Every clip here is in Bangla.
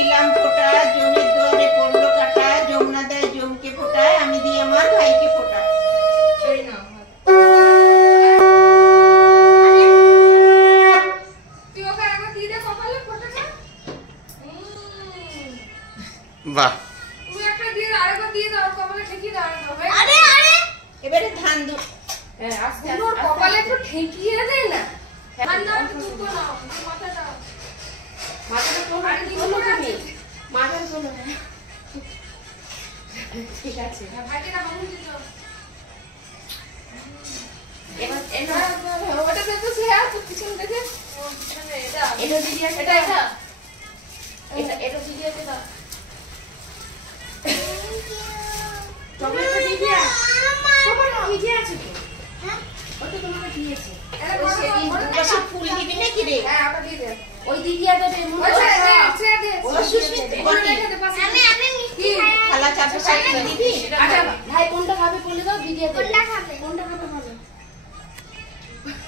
দিলাম ফোঁটা, জমির দুয়ারে পড়লো কাটা, যমুনা দেয় জমকে ফোঁটায়, আমি দিই আমার ভাইকে ফোঁটা। এই নাও। তুই ওকে একবার দিয়ে দে কপালে ফোঁটাটা। বাহ, তুমি একটা দিয়ে আরেকবার দিয়ে দাও কপালে ঠেকিয়ে দাও। আরে আরে এবারে ধান দু হ্যাঁ আস্তে আস্তে কপালে একটু ঠেকিয়ে দেয় না। ধান নাও একটু তুলবো না মাথাটা তোলো আরে দিলো তুমি মাথাটা তোলো। ঠিক আছে ভাইকে না বামুন দিও। এবার ওটা তো সে আছে পিছন দেখে ও পিছনে এটা দিদি আছে এটা দিদি আছে দাও। টমেটো দিদি টমেটো দিদি আছে তো হ্যাঁ ওটা তোমাকে দিয়েছে। এটা সেদিন বেশি ফুল দিবি নাকি রে? হ্যাঁ ওটা দিয়ে দে। ওই দিদি আছে রে মুখ আছে দে ও সুস্মিত বটি আমি মিষ্টি খালা চাপে সাইড দিবি। আচ্ছা ভাই কোনটা খাবে বলে দাও দিদি আছে কোনটা খাবে বলো।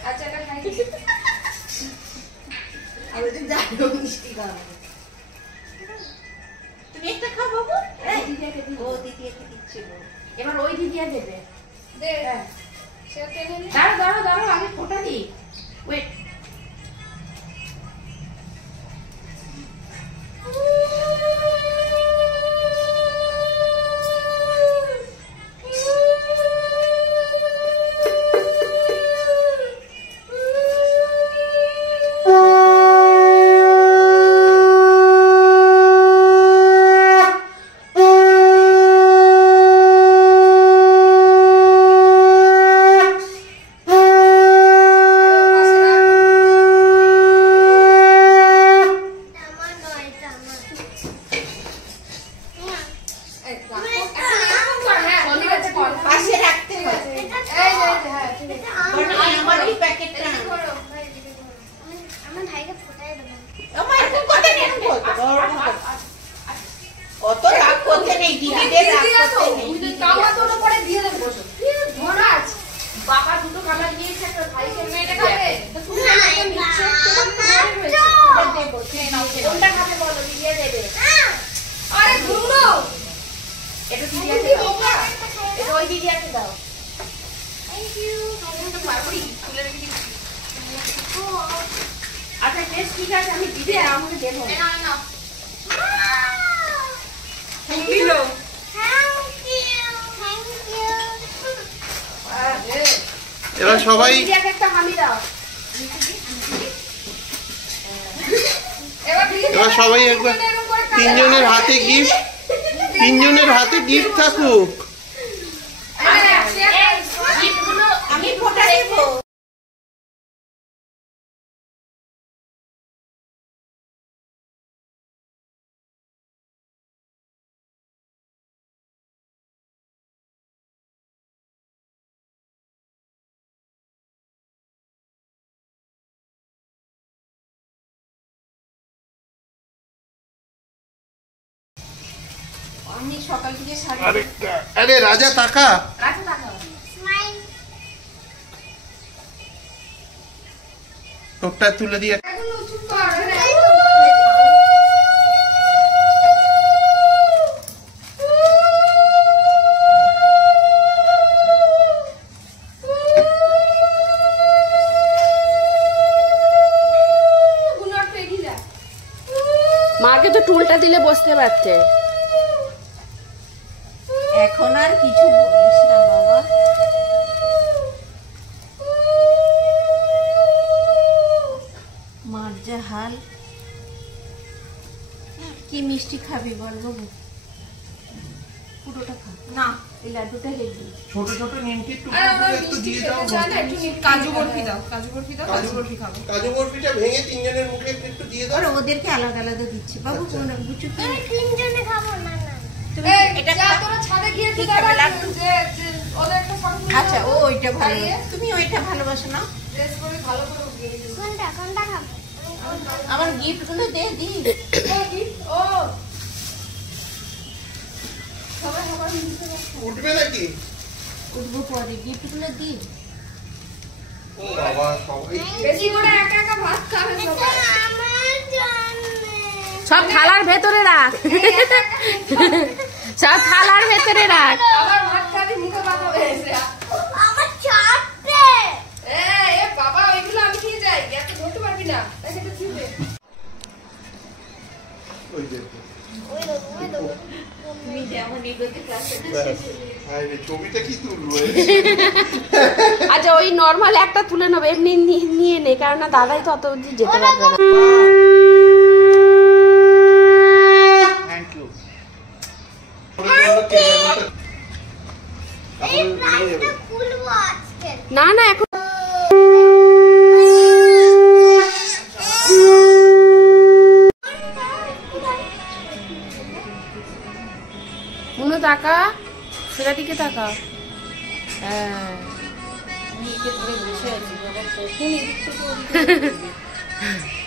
আচ্ছা এটা খাই আর ওই জানো মিষ্টি খাবে তুমি একটা খাও বাবু। দিদিকে দিও ও দিদিকে দিচ্ছিল এবার ওই দিদিয়া দেবে দে হ্যাঁ সেটা নে দাঁড়াও আগে ফোঁটা দি ওয়েট। আচ্ছা টেস্ট ঠিক আছে আমি দিদি আমাকে দেবো না না থ্যাংক ইউ এবার সবাই একটা হামি দাও। এবার সবাই একবার তিনজনের হাতে গিফট থাকুক। আমি ফোঁটা দেবো। আমি সকাল থেকে আরে রাজা টাকা তোরটা তুলে দিয়ে মাকে তো টুলটা দিলে বসতে পারছে। এখন আর কিছু বলিস না বাবা। মার যা হাল। কি মিষ্টি খাবি বল বাবু? পুরোটা খা না এই লাড্ডুটা হেবি ছোট ছোট নিমকি একটু দিয়ে দাও। কাজু বরফি দাও কাজু বরফি খাবো। কাজু বরফিটা ভেঙে তিনজনের মুখে একটু দিয়ে দাও। আর ওদেরকে আলাদা আলাদা দিচ্ছি বাবু। তোমরা বুঝছো কি তিনজনে খাবো না না তুমি এটা তোরা ছাদে গিয়ে কি খাবে লাড্ডু যে ওদের একটা সঙ্গে। আচ্ছা ও ওইটা ভালো তুমি ওইটা ভালোবাসো না ড্রেস করে ভালো করে কোনটা খাবো আমার গিফট গুলো দে দি গিফট ও সবাই উঠবে নাকি? উঠবো পরে গিফট গুলো দি। ও বাবা সবাই বেশি করে একা একা ভাত খাবে সবাই। আমার জন্য সব থালার ভেতরে রাখ, সব থালার ভেতরে রাখ। আবার ভাত খাবি মুখে বাঁধা হয়েছে। আমার চাপে এ বাবা ওইগুলো আমি নিয়ে যাই, এত ধরতে পারবি না। দেখ এটা ছিঁড়বে। ওই দেখো। তুমি যেমন এগোতে ক্লাসে ব্যাস। আরে ছবিটা কি তুলবো? আচ্ছা ওই নর্মাল একটা তুলে নেবো, এমনি নিয়ে নে, কারণ না দাদাই তো অত অবধি যেতে পারবে না। Thank you. এই প্রাইসটা খুলবো আজকে। না না এখন মনে তাকা, সেটা দিকে তাকা। হ্যাঁ আমি একে ধরে বসে আছি বাবা, কখন এদিক থেকে ওদিকে